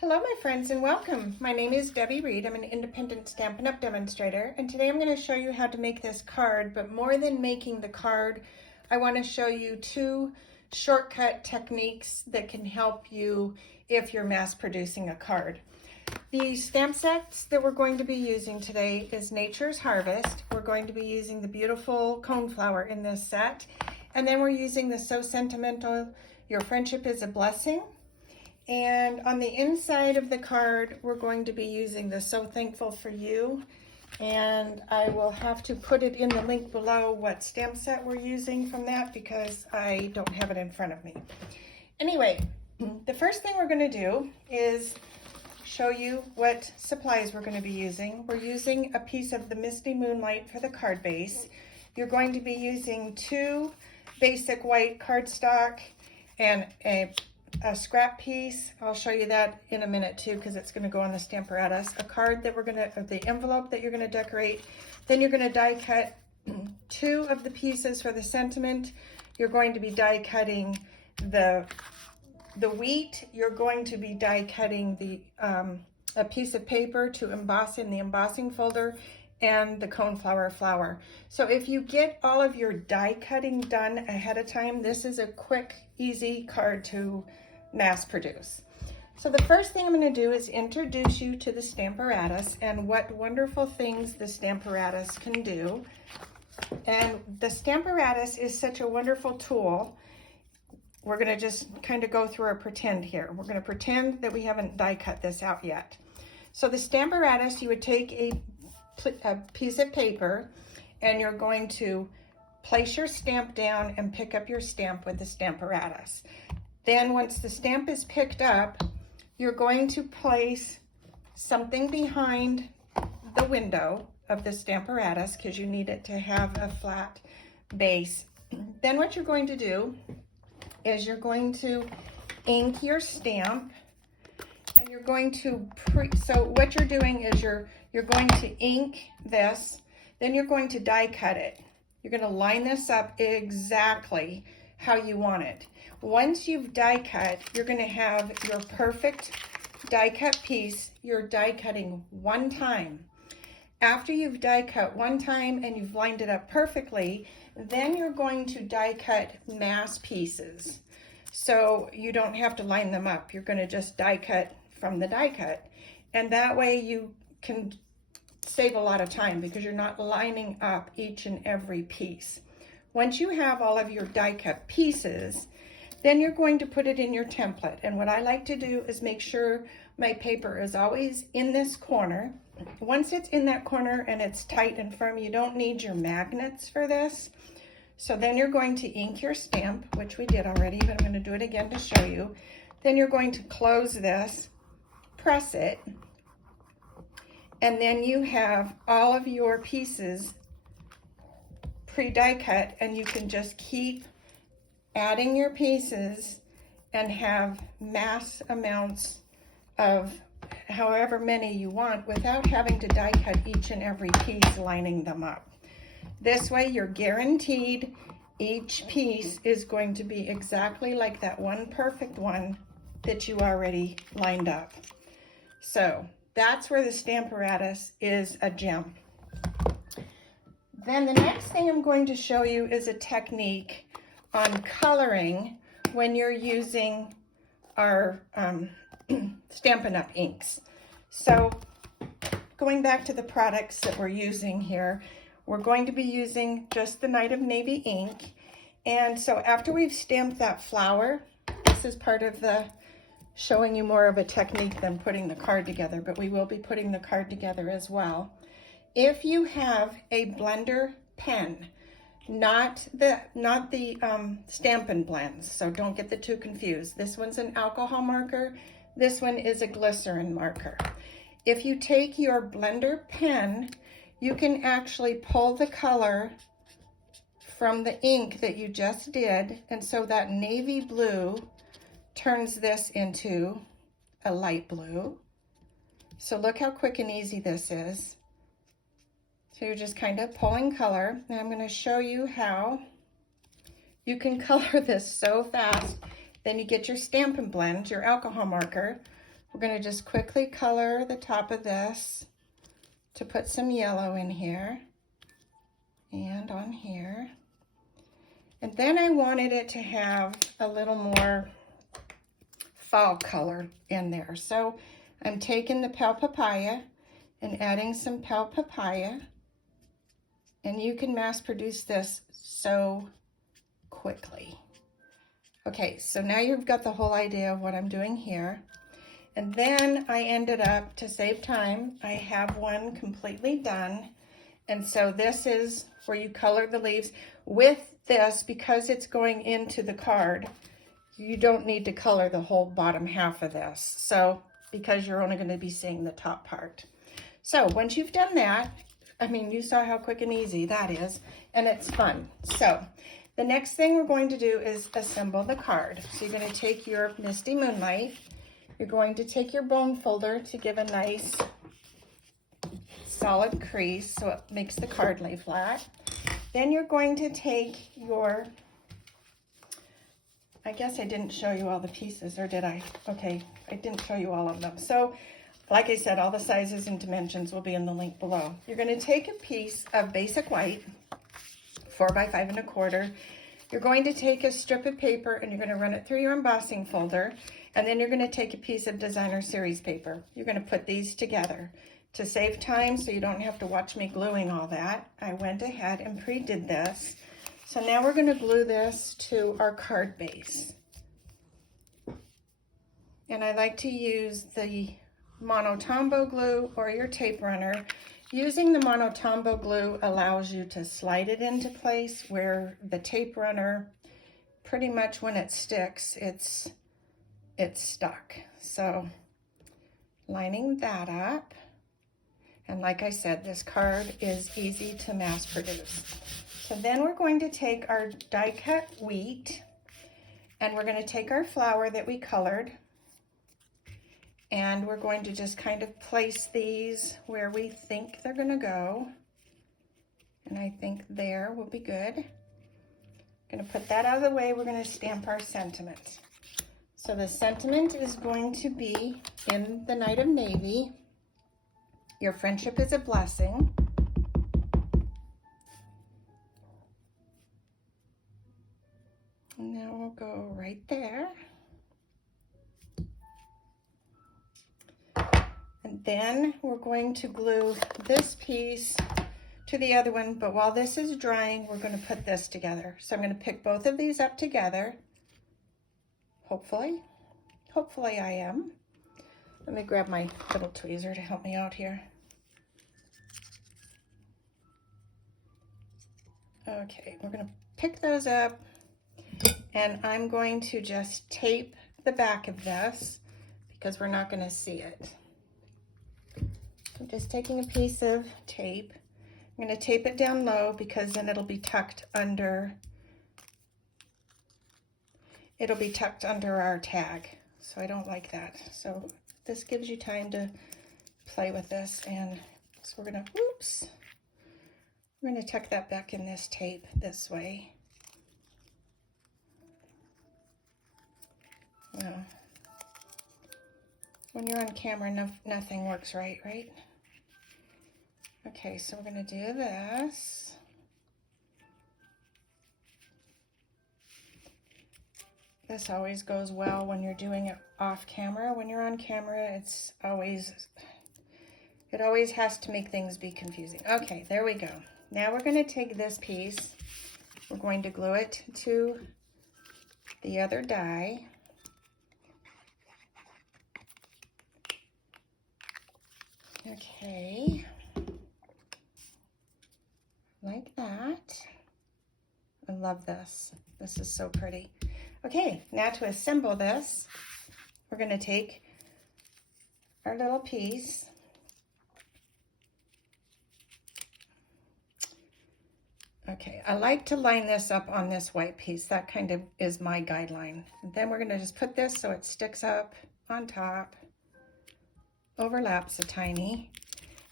Hello my friends and welcome. My name is Debbie Reed. I'm an independent Stampin' Up! Demonstrator, and today I'm going to show you how to make this card, but more than making the card, I want to show you two shortcut techniques that can help you if you're mass producing a card. The stamp sets that we're going to be using today is Nature's Harvest. We're going to be using the beautiful coneflower in this set, and then we're using the So Sentimental, Your Friendship is a Blessing. And on the inside of the card, we're going to be using the So Thankful for You. And I will have to put it in the link below what stamp set we're using from that because I don't have it in front of me. Anyway, the first thing we're going to do is show you what supplies we're going to be using. We're using a piece of the Misty Moonlight for the card base. You're going to be using two basic white cardstock and a scrap piece. I'll show you that in a minute too because it's going to go on the Stamparatus. A card that we're going to, the envelope that you're going to decorate. Then you're going to die cut two of the pieces for the sentiment. You're going to be die cutting the wheat. You're going to be die cutting the a piece of paper to emboss in the embossing folder, and the coneflower flower. So if you get all of your die cutting done ahead of time, this is a quick, easy card to mass produce. So the first thing I'm going to do is introduce you to the Stamparatus and what wonderful things the Stamparatus can do. And the Stamparatus is such a wonderful tool. We're going to just kind of go through our pretend here. We're going to pretend that we haven't die cut this out yet. So the Stamparatus, you would take a piece of paper and you're going to place your stamp down and pick up your stamp with the Stamparatus. Then once the stamp is picked up, you're going to place something behind the window of the Stamparatus because you need it to have a flat base. Then what you're going to do is you're going to ink your stamp, and you're going to so what you're doing is you're going to ink this, then you're going to die cut it. You're going to line this up exactly how you want it. Once you've die cut, you're going to have your perfect die cut piece. You're die cutting one time. After you've die cut one time and you've lined it up perfectly, then you're going to die cut mass pieces. So you don't have to line them up. You're going to just die cut from the die cut. And that way you can save a lot of time because you're not lining up each and every piece. Once you have all of your die cut pieces, then you're going to put it in your template. And what I like to do is make sure my paper is always in this corner. Once it's in that corner and it's tight and firm, you don't need your magnets for this. So then you're going to ink your stamp, which we did already, but I'm going to do it again to show you. Then you're going to close this, press it, and then you have all of your pieces pre-die cut, and you can just keep adding your pieces and have mass amounts of however many you want without having to die cut each and every piece, lining them up. This way you're guaranteed each piece is going to be exactly like that one perfect one that you already lined up. So that's where the Stamparatus is a gem. Then the next thing I'm going to show you is a technique on coloring when you're using our Stampin' Up! Inks. So going back to the products that we're using here, we're going to be using just the Night of Navy ink. And so after we've stamped that flower, this is part of the showing you more of a technique than putting the card together, but we will be putting the card together as well. If you have a blender pen, not the Stampin' Blends, so don't get the two confused. This one's an alcohol marker. This one is a glycerin marker. If you take your blender pen, you can actually pull the color from the ink that you just did, and so that navy blue turns this into a light blue. So look how quick and easy this is. So you're just kind of pulling color, and I'm going to show you how you can color this so fast. Then you get your Stampin' Blend, your alcohol marker, we're going to just quickly color the top of this to put some yellow in here and on here. And then I wanted it to have a little more fall color in there. So I'm taking the pale papaya and adding some pale papaya. And you can mass produce this so quickly. Okay, so now you've got the whole idea of what I'm doing here. And then I ended up, to save time, I have one completely done. And so this is where you color the leaves. With this, because it's going into the card, you don't need to color the whole bottom half of this. So, because you're only going to be seeing the top part. So once you've done that, I mean, you saw how quick and easy that is, and it's fun. So the next thing we're going to do is assemble the card. So you're going to take your Misty Moonlight. You're going to take your bone folder to give a nice solid crease so it makes the card lay flat. Then you're going to take your, I guess I didn't show you all the pieces, or did I? Okay, I didn't show you all of them. So like I said, all the sizes and dimensions will be in the link below. You're going to take a piece of basic white, 4 by 5 1/4. You're going to take a strip of paper and you're going to run it through your embossing folder. And then you're going to take a piece of designer series paper. You're going to put these together. To save time so you don't have to watch me gluing all that, I went ahead and pre-did this. So now we're going to glue this to our card base. And I like to use the Monotombo glue or your tape runner. Using the Monotombo glue allows you to slide it into place, where the tape runner, pretty much when it sticks, it's stuck. So lining that up, and like I said, this card is easy to mass produce. So then we're going to take our die cut wheat, and we're going to take our flower that we colored, and we're going to just kind of place these where we think they're going to go. And I think there will be good. Going to put that out of the way. We're going to stamp our sentiment. So the sentiment is going to be in the Night of Navy. Your friendship is a blessing. And now we'll go right there. And then we're going to glue this piece to the other one, but while this is drying, we're going to put this together. So I'm going to pick both of these up together. Hopefully I am. Let me grab my little tweezer to help me out here. Okay, we're going to pick those up, and I'm going to just tape the back of this because we're not going to see it. I'm just taking a piece of tape. I'm going to tape it down low because then it'll be tucked under. It'll be tucked under our tag, so I don't like that. So this gives you time to play with this, and so we're going to, oops, we're going to tuck that back in this tape this way. Well, when you're on camera, nothing works right? Okay, so we're going to do this. This always goes well when you're doing it off camera. When you're on camera, it always has to make things be confusing. Okay, there we go. Now we're going to take this piece. We're going to glue it to the other die. Okay, like that. I love this. This is so pretty. Okay, now to assemble this, we're going to take our little piece. Okay, I like to line this up on this white piece. That kind of is my guideline. And then we're going to just put this so it sticks up on top. Overlaps a tiny,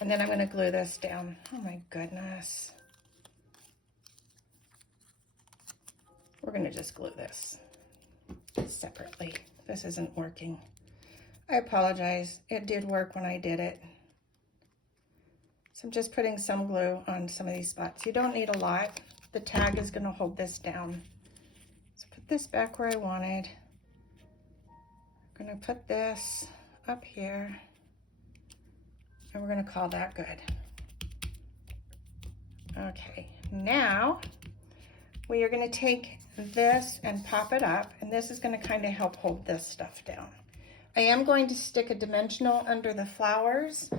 and then I'm going to glue this down. Oh my goodness. We're going to just glue this separately. This isn't working. I apologize. It did work when I did it. So I'm just putting some glue on some of these spots. You don't need a lot. The tag is going to hold this down. So put this back where I wanted. I'm going to put this up here. And we're going to call that good. Okay, now we are going to take this and pop it up, and this is going to kind of help hold this stuff down. I am going to stick a dimensional under the flowers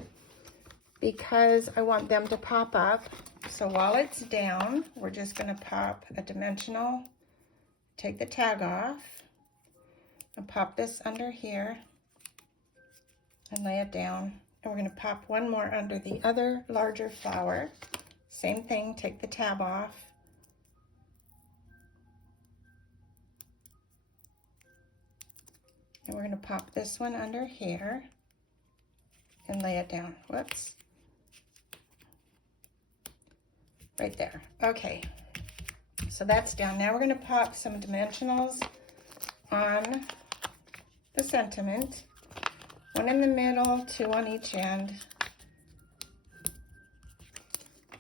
because I want them to pop up. So while it's down, we're just going to pop a dimensional, take the tag off, and pop this under here and lay it down. And we're going to pop one more under the other larger flower. Same thing, take the tab off. And we're going to pop this one under here and lay it down. Whoops. Right there. Okay. So that's down. Now we're going to pop some dimensionals on the sentiment. One in the middle, two on each end.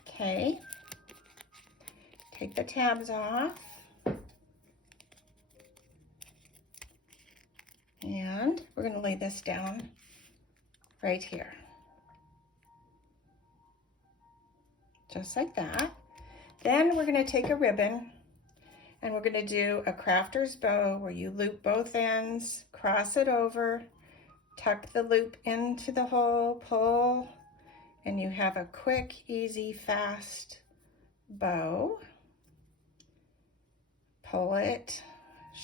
Okay. Take the tabs off. And we're going to lay this down right here. Just like that. Then we're going to take a ribbon and we're going to do a crafter's bow where you loop both ends, cross it over, tuck the loop into the hole, pull, and you have a quick, easy, fast bow. Pull it,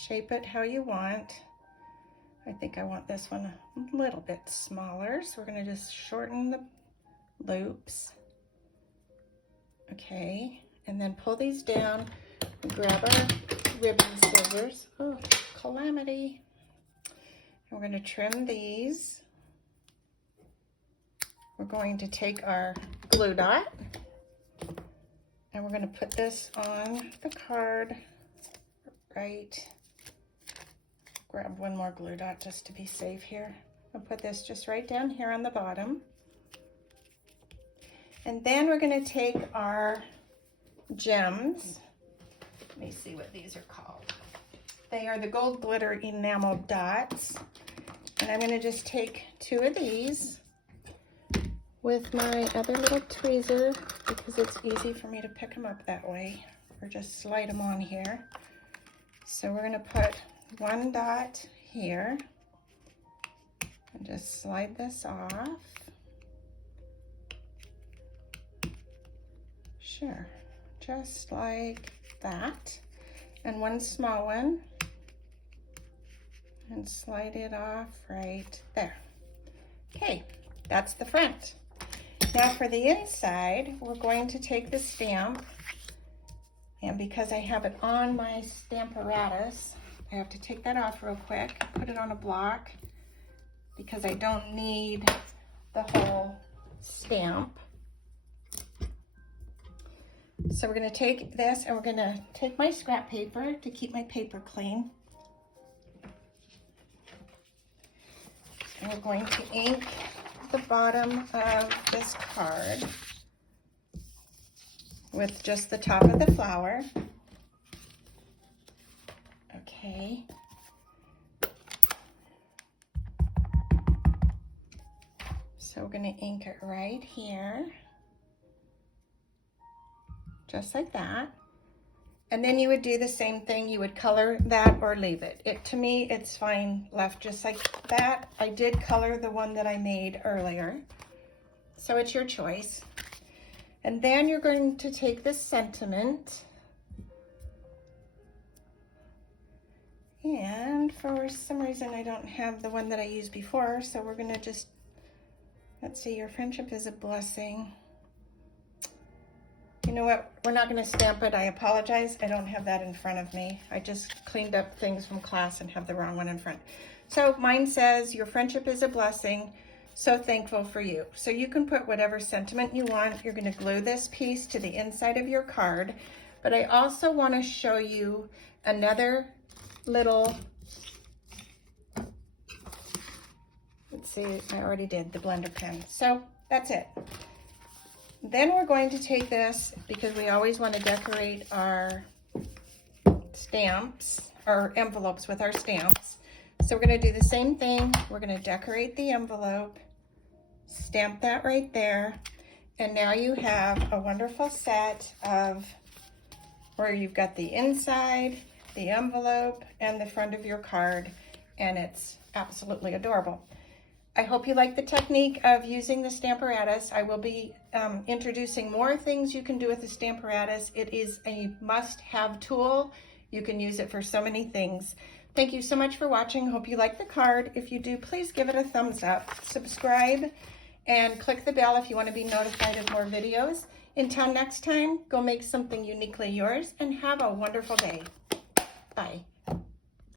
shape it how you want. I think I want this one a little bit smaller, so we're going to just shorten the loops. Okay, and then pull these down and grab our ribbon scissors. Oh, calamity. And we're going to trim these. We're going to take our glue dot and we're going to put this on the card right. Grab one more glue dot just to be safe here. I'll put this just right down here on the bottom. And then we're going to take our gems. Let me see what these are called. They are the gold glitter enamel dots. And I'm going to just take two of these with my other little tweezer because it's easy for me to pick them up that way, or just slide them on here. So we're going to put one dot here and just slide this off. Sure, just like that. And one small one and slide it off right there. Okay, that's the front. Now for the inside, we're going to take the stamp, and because I have it on my Stamparatus, I have to take that off real quick, put it on a block, because I don't need the whole stamp. So we're going to take this and we're going to take my scrap paper to keep my paper clean. And we're going to ink the bottom of this card with just the top of the flower. Okay. So we're going to ink it right here. Just like that. And then you would do the same thing. You would color that or leave it. To me, it's fine left just like that. I did color the one that I made earlier. So it's your choice. And then you're going to take this sentiment. And for some reason, I don't have the one that I used before. So we're going to just, let's see, your friendship is a blessing. You know what, we're not going to stamp it. I apologize. I don't have that in front of me. I just cleaned up things from class and have the wrong one in front. So mine says, your friendship is a blessing, so thankful for you. So you can put whatever sentiment you want. You're going to glue this piece to the inside of your card. But I also want to show you another little let's see, I already did the blender pen. So that's it. Then we're going to take this, because we always want to decorate our stamps, our envelopes with our stamps. So we're going to do the same thing. We're going to decorate the envelope, stamp that right there, and now you have a wonderful set of where you've got the inside, the envelope, and the front of your card, and it's absolutely adorable. I hope you like the technique of using the Stamparatus. I will be introducing more things you can do with the Stamparatus. It is a must-have tool. You can use it for so many things. Thank you so much for watching. Hope you like the card. If you do, please give it a thumbs up. Subscribe and click the bell if you want to be notified of more videos. Until next time, go make something uniquely yours and have a wonderful day. Bye.